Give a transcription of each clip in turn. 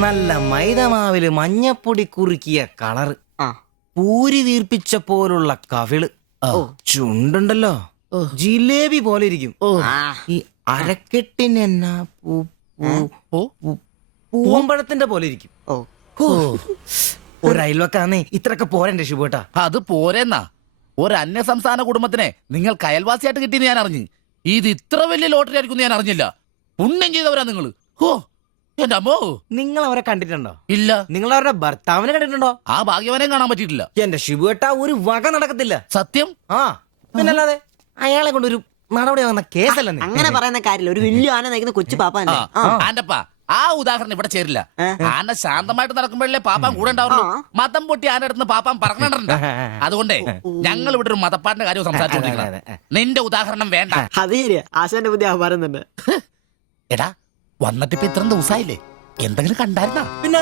നല്ല മൈദമാവില് മഞ്ഞപ്പൊടി കുറുക്കിയ കളറ്, പൂരി വീർപ്പിച്ച പോലുള്ള കവിള്, ചുണ്ടുണ്ടല്ലോ ജിലേബി പോലെ ഇരിക്കും. ഈ അരക്കെട്ടിനെന്നാ പൂവമ്പഴത്തിന്റെ പോലെ ഇരിക്കും. ഒരു അയൽവക്കാന്നേ ഇത്രയൊക്കെ പോരണ്ടേ ശുഭേട്ടാ? അത് പോരെന്നാ. ഒരു അന്യ സംസ്ഥാന കുടുംബത്തിനെ നിങ്ങൾക്ക് അയൽവാസിയായിട്ട് കിട്ടിയെന്ന് ഞാൻ അറിഞ്ഞു. ഇത് ഇത്ര വലിയ ലോട്ടറി ആയിരിക്കും ഞാൻ അറിഞ്ഞില്ല. പുണ്യം ചെയ്തവരാ നിങ്ങള്. ഓ എന്റെ അമ്മോ. നിങ്ങൾ അവരെ കണ്ടിട്ടുണ്ടോ? ഇല്ല. നിങ്ങൾ അവരുടെ ഭർത്താവിനെ കണ്ടിട്ടുണ്ടോ? ആ ഭാഗ്യവനെ കാണാൻ പറ്റിയിട്ടില്ല. എന്റെ ശിവേട്ട ഒരു വക നടക്കത്തില്ല. സത്യം. ആ പിന്നല്ലാതെ അയാളെ കൊണ്ടൊരു നടപടി വന്ന കേസല്ല. അങ്ങനെ പറയുന്ന കാര്യമില്ല. ഒരു വലിയ ആന നയിക്കുന്ന കൊച്ചു പാപ്പ. ആന്റപ്പാ ആ ഉദാഹരണം ഇവിടെ ചേരില്ല. ആന ശാന്തമായിട്ട് നടക്കുമ്പോഴല്ലേ പാപ്പാൻ കൂടെ ഉണ്ടാവുള്ളൂ. മതം പൊട്ടി ആന അടുത്ത് പാപ്പാൻ പറഞ്ഞിട്ടുണ്ട്. അതുകൊണ്ടേ ഞങ്ങൾ ഇവിടെ ഒരു മതപ്പാടിന്റെ കാര്യം സംസാരിച്ചോണ്ടിരിക്കുന്നത്. നിന്റെ ഉദാഹരണം വേണ്ട. അത് ശരിയാ. ആശാന്റെ പുതിയ ആഹാരം തന്നെ. എടാ വന്നിട്ട് ഇപ്പൊ ഇത്രയും ദിവസമായില്ലേ, എന്തെങ്കിലും കണ്ടായിരുന്നാ? പിന്നെ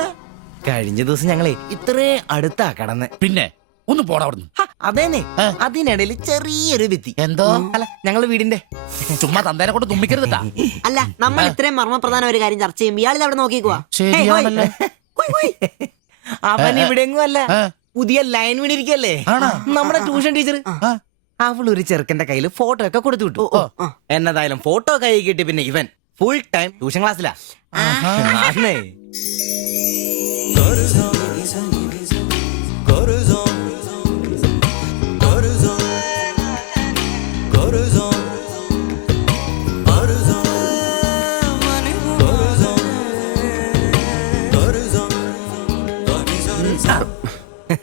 കഴിഞ്ഞ ദിവസം ഞങ്ങളെ ഇത്രേ അടുത്താ കടന്ന്. പിന്നെ ഒന്ന് പോടാ അവിടുന്ന്. അതേനെ, അതിനിടയിൽ ചെറിയൊരു ഭിത്തി. എന്തോ അല്ല ഞങ്ങള് വീടിന്റെ ചുമ്മാ തന്തേനെ കൊണ്ട് തുമ്മിക്കരുതാ. അല്ല, നമ്മൾ ഇത്രയും മർമ്മപ്രധാന ഒരു കാര്യം ചർച്ച ചെയ്യുമ്പോൾ ഇയാളിത് അവിടെ നോക്കിക്കുവാ. ശരിയാണല്ലോ. അവൻ ഇവിടെങ്ങും അല്ല, പുതിയ ലൈൻ വീണിരിക്കല്ലേ നമ്മുടെ ട്യൂഷൻ ടീച്ചർ. അവളൊരു ചെറുക്കന്റെ കയ്യിൽ ഫോട്ടോ ഒക്കെ കൊടുത്തു വിട്ടു. എന്നതായാലും ഫോട്ടോ കൈ കിട്ടി. പിന്നെ ഇവൻ ഫുൾ ടൈം ട്യൂഷൻ ക്ലാസ്സിലാ.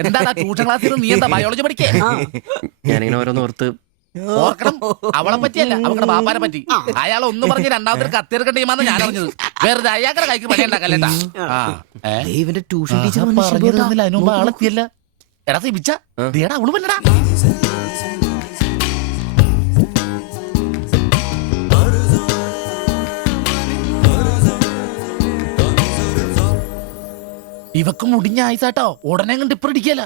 എന്താ ട്യൂഷൻ ക്ലാസ്സിൽ നീ എന്താ ബയോളജി പഠിക്കേ? ഞാനിങ്ങനെ ഓരോന്ന് ഓർത്ത് ഓർക്കണം. അവളെ പറ്റിയല്ല, അവളുടെ ബാപ്പാനെ പറ്റി. അയാൾ ഒന്ന് പറഞ്ഞ് രണ്ടാമത്തെ കത്തിയെടുക്കേണ്ട ടീമാന്ന് ഞാൻ അറിഞ്ഞത്. വെറുതെ അയാളുടെ കൈക്ക് പണി ഉണ്ടാക്കല്ലേട്ടാ. ഇവന്റെ ട്യൂഷൻ ടീച്ചർ അതിനുമ്പ് ആളെത്തിയല്ല. എടാ സിബിച്ച ദേടാ അവള് പറ്റടാ. ഇവക്ക് മുടിഞ്ഞ ആയിസാട്ടോ. ഉടനെ കണ്ട് ഇപ്പൊ ഇടിക്കല.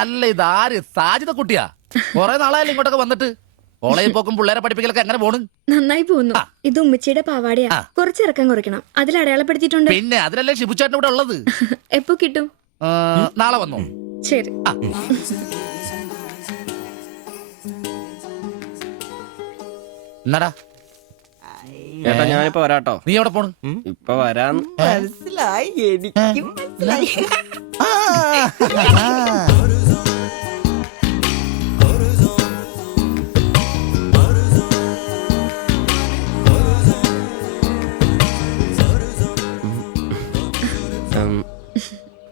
അല്ല ഇതാര് സാജിത കുട്ടിയാ? കൊറേ നാളായാലും ഇങ്ങോട്ടൊക്കെ വന്നിട്ട്. കോളേജിൽ പോക്കും പിള്ളേരെ പഠിപ്പിക്കലൊക്കെ എങ്ങനെ പോണ്? നന്നായി പോകുന്നു. ഇത് ഉമ്മച്ചിയുടെ പാവാടിയാ. കുറച്ചിറക്കം കുറയ്ക്കണം. അതിൽ അടയാളപ്പെടുത്തിയിട്ടുണ്ട്. പിന്നെ അതിലല്ലേ ഷിബുച്ചേട്ടൻ ഇവിടെ ഉള്ളത്. എപ്പോ കിട്ടും? നാളെ വന്നോ? ശരി. എന്നാടാ ചേട്ടാ ഞാനിപ്പോ വരാട്ടോ. നീ എവിടെ പോണ്? ഇപ്പൊ വരാൻ. മനസ്സിലായി, എനിക്കും മനസ്സിലായി.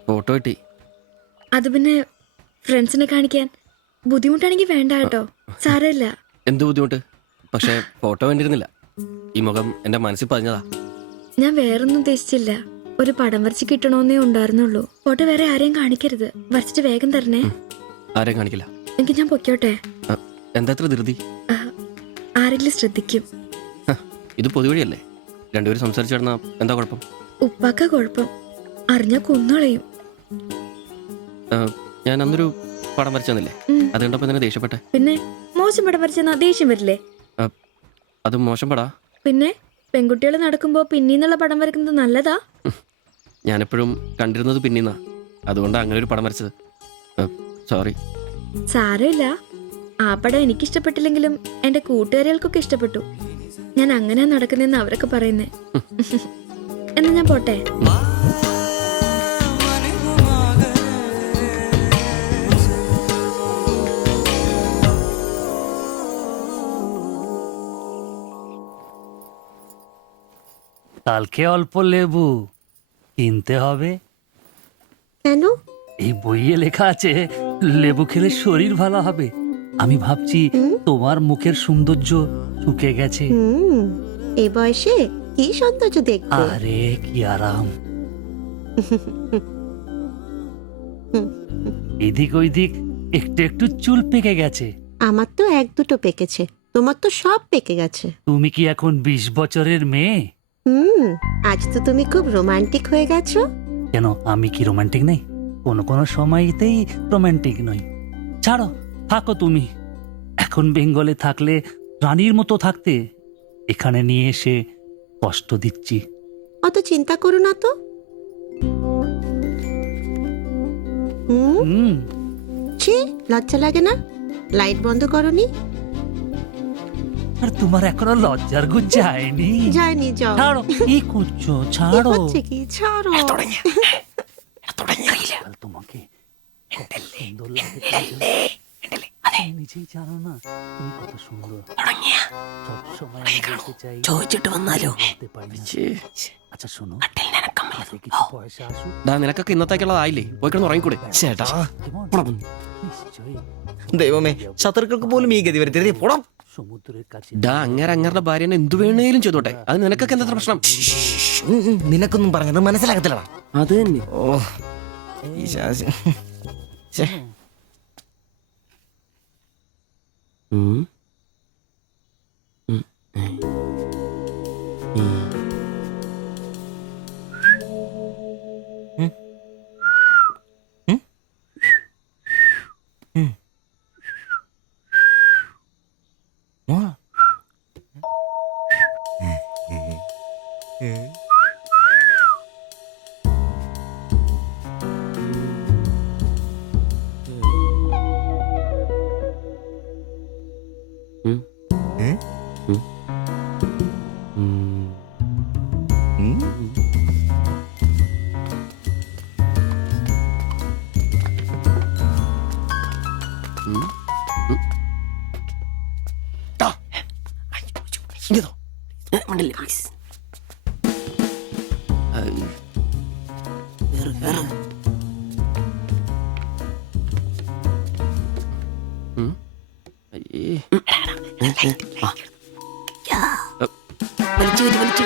ഫോട്ടോ കിട്ടി. അത് പിന്നെ ഫ്രണ്ട്സിനെ കാണിക്കാൻ ബുദ്ധിമുട്ടാണെങ്കിൽ വേണ്ട കേട്ടോ. സാരമില്ല. എന്ത് ബുദ്ധിമുട്ട്? പക്ഷെ ഫോട്ടോ വേണ്ടിയിരുന്നില്ല. ഈ മുഖം എന്റെ മനസ്സിൽ പതിഞ്ഞതാ. ഞാൻ വേറൊന്നും ഉദ്ദേശിച്ചില്ല. ഒരു പടം വരച്ച് കിട്ടണോന്നേ ഉണ്ടായിരുന്നുള്ളൂ. ഫോട്ടോ വേറെ ആരെയും കാണിക്കരുത്. വരച്ചിട്ട് വേഗം തരണേ. ആരെയും കാണിക്കില്ല. എനിക്ക് ഞാൻ പൊക്കോട്ടെ? എന്താ ഇത്ര ധൃതി? ആരെങ്കിലും ശ്രദ്ധിക്കും. ഇത് പൊതുവഴിയല്ലേ, രണ്ടുപേരും സംസാരിച്ചു കിടന്നാ എന്താ കുഴപ്പം? ഉപ്പാക്ക കുഴപ്പം. അറിഞ്ഞാ കൊന്നുകളയും. ഞാൻ അന്നൊരു പടം വരച്ചെന്നില്ലേ, അത് കണ്ടപ്പോ തന്നെ ദേഷ്യപ്പെട്ടെ. പിന്നെ മോശം പടം വരച്ചെന്നാ ദേഷ്യം വരില്ലേ? അത് മോശം പടാ. പിന്നെ പെൺകുട്ടികൾ നടക്കുമ്പോ പിന്നീന്നുള്ള പടം വരക്കുന്നത് നല്ലതാ. ഞാനെപ്പോഴും കണ്ടിരുന്നത് പിന്നീന്നാ, അതുകൊണ്ടാ അങ്ങനെ ഒരു പടം വരച്ചത്. സോറി. സാരമില്ല. ആ പടം എനിക്കിഷ്ടപ്പെട്ടില്ലെങ്കിലും എന്റെ കൂട്ടുകാരികൾക്കൊക്കെ ഇഷ്ടപ്പെട്ടു. ഞാൻ അങ്ങനെ നടക്കുന്നെന്ന് അവരൊക്കെ പറയുന്നേ. എന്നാ ഞാൻ പോട്ടെ. কালকে অল্প লেবু কিনতে হবে। কেন? এই বইয়ে লেখা আছে লেবু খেলে শরীর ভালো হবে। আমি ভাবছি তোমার মুখের সৌন্দর্য শুকে গেছে। এই বয়সে কি সৌন্দর্য দেখবে? আরে কি আরাম। এদিক ওইদিক একটু একটু চুল পেকে গেছে। আমার তো এক দুটো পেকেছে, তোমার তো সব পেকে গেছে। তুমি কি এখন 20 বছরের মেয়ে? আজ তো তুমি খুব রোমান্টিক হয়ে গেছো। কেন, আমি কি রোমান্টিক নেই? কোনো কোনো সময়তেই রোমান্টিক নই। ছাড়ো, থাকো তুমি। এখন বেঙ্গলে থাকলে রানীর মতো থাকতে, এখানে নিয়ে এসে কষ্ট দিচ্ছি। অত চিন্তা করো না তো, ছি লজ্জা লাগে না? লাইট বন্ধ করনি? আর তোমার এখনো লজ্জার গুণ যায়নি? যায়নি, যাও। ছাড়ো, কি করছো? কি ছাড়ো। হচ্ছে কি? ছাড়ো। কাল তোমাকে কত সুন্দর লাগে তুমি নিজেই জানো না তুমি কত সুন্দর। সবসময় আমি বলতে চাই ചോദിച്ചിട്ട് വന്നാലോ? বলতে পারি না। আচ্ছা শোনো, হাতে কিছু পয়সা আসুক। ഡാ നിനക്കൊക്കെ ഇന്നത്തേക്കുള്ളതായില്ലേ? പോയി കിടന്ന് ഉറങ്ങിക്കൂടെ? ചേട്ടാ কেমন? নিশ্চয়ই ദൈവമേ ശത്രുക്കൾക്ക് പോലും ഈ ഗതി വരുത്തരുതേ പോടാം. সমুদ্রের কাছে ഡാ അങ്ങേരുടെ ഭാര്യനെ എന്തു വേണേലും ചെയ്തോട്ടെ, അത് നിനക്കൊക്കെ എന്താ പ്രശ്നം? നിനക്കൊന്നും പറഞ്ഞത് മനസ്സിലാകത്തില്ലടാ. അത് തന്നെ. ഓ ഈ ശാസി. ഛെ. ഉം. ഉം. ആ. ഉം. ഏ? ഉം. ഉം. ഉം. ഉം. ടാ. ഇങ്ങതോ. ഉണ്ടല്ലേ പ്ലീസ്. ഐ. ഉം. അയ്യേ. വലിച്ചു വലിച്ചു.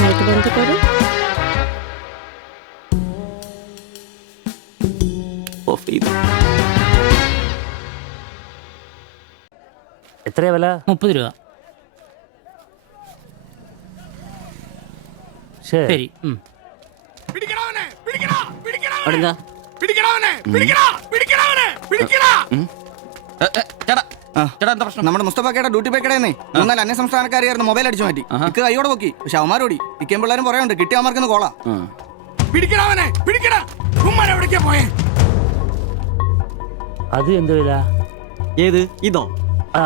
লাইট বন্ধ করো। എത്രയാ വില? 30 രൂപ. ശരി. അവിടെന്താ? ചേട്ടാ ചേട്ടാ എന്താ പ്രശ്നം? നമ്മുടെ മുസ്തഫാക്കയുടെ ഡ്യൂട്ടി പേക്കടേന്നേ 3-4 അന്യ സംസ്ഥാനക്കാരിയായിരുന്നു മൊബൈൽ അടിച്ചു മാറ്റി. ഇക്ക് കൈയോടെ പൊക്കി, പക്ഷെ അവന്മാരോടി ഇക്കേം പിള്ളേരും പറയാനുണ്ട് കിട്ടിയ അവന്മാർക്കൊന്ന് കോളാ. അത് എന്ത് വില? ഏത് ഇതോ?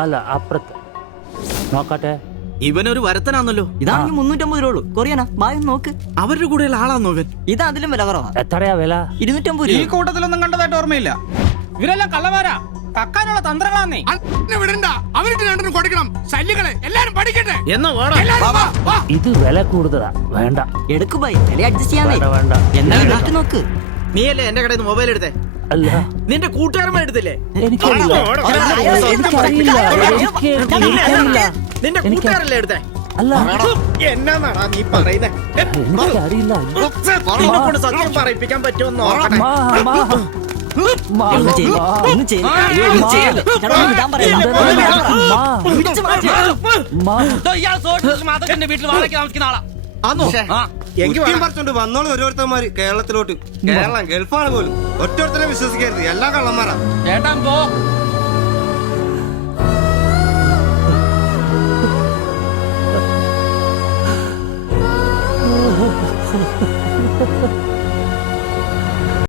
അല്ല അപ്പുറത്ത് നോക്കട്ടെ. ഇവനൊരു വരത്തനാന്നല്ലോ. ഇതാണെങ്കിൽ 350 രൂപ ഉള്ളൂ. കൊറിയനാ ബായ് നോക്ക്. അവരുടെ കൂടെയുള്ള ആളാന്നോ ഇവൻ? ഇത് അതിലും വില കുറവാ. എത്രയാ വില? 250 ഈ രൂപ. കൂട്ടത്തിലൊന്നും കണ്ടതായിട്ട് ഓർമ്മയില്ല. ഇവരെല്ലാം കള്ളമാരാ, കക്കാനുള്ള തന്ത്രങ്ങളാന്നേ. വിടണ്ട, അവർക്ക് രണ്ടിനും കൊടുക്കണം. ശല്യങ്ങളെ എല്ലാരും പഠിക്കട്ടെ. ഇത് വില കൂടുതലാ, വേണ്ട. എടുക്കു ബായ്, വില അഡ്ജസ്റ്റ് ചെയ്യാന്നേ. വേണ്ട വേണ്ട. എന്തായാലും നോക്ക് നോക്ക്. നീയല്ലേ എന്റെ കടയിൽ നിന്ന് മൊബൈൽ എടുത്തേ? അല്ല നിന്റെ കൂട്ടുകാരന്മാർ എടുത്തില്ലേ? എനിക്കറിയില്ല. നിന്റെ കൂട്ടുകാരല്ലേ എടുത്തേ? അല്ല എന്നാന്നാടാ നീ പറയുന്നേ? എനിക്കറിയില്ല. നിന്നെ കൊണ്ട് സത്യം പറയിപ്പിക്കാൻ പറ്റുമെന്ന് നോക്കട്ടെ. മാ, മാ, മാ, ഒന്ന് ചെയ്യ്, ഒന്ന് ചെയ്യ്. അയ്യോ, ഒന്ന് ചെയ്യല്ലേ. ചേട്ടാ, ഒന്ന് വിടാൻ പറയണ്ട. മാ, പിടിച്ച് മാറ്റി. മാ. വീട്ടിൽ വാടകയ്ക്ക് താമസിക്കുന്ന ആളാ. എങ്കിൽ പറിച്ചോണ്ട് വന്നോളൂ ഓരോരുത്തന്മാര് കേരളത്തിലോട്ട്. കേരളം ഗൾഫാണ് പോലും. ഒറ്റൊരുത്തരെ വിശ്വസിക്കരുത്, എല്ലാ കള്ളന്മാരാ. ചേട്ടാ പോ.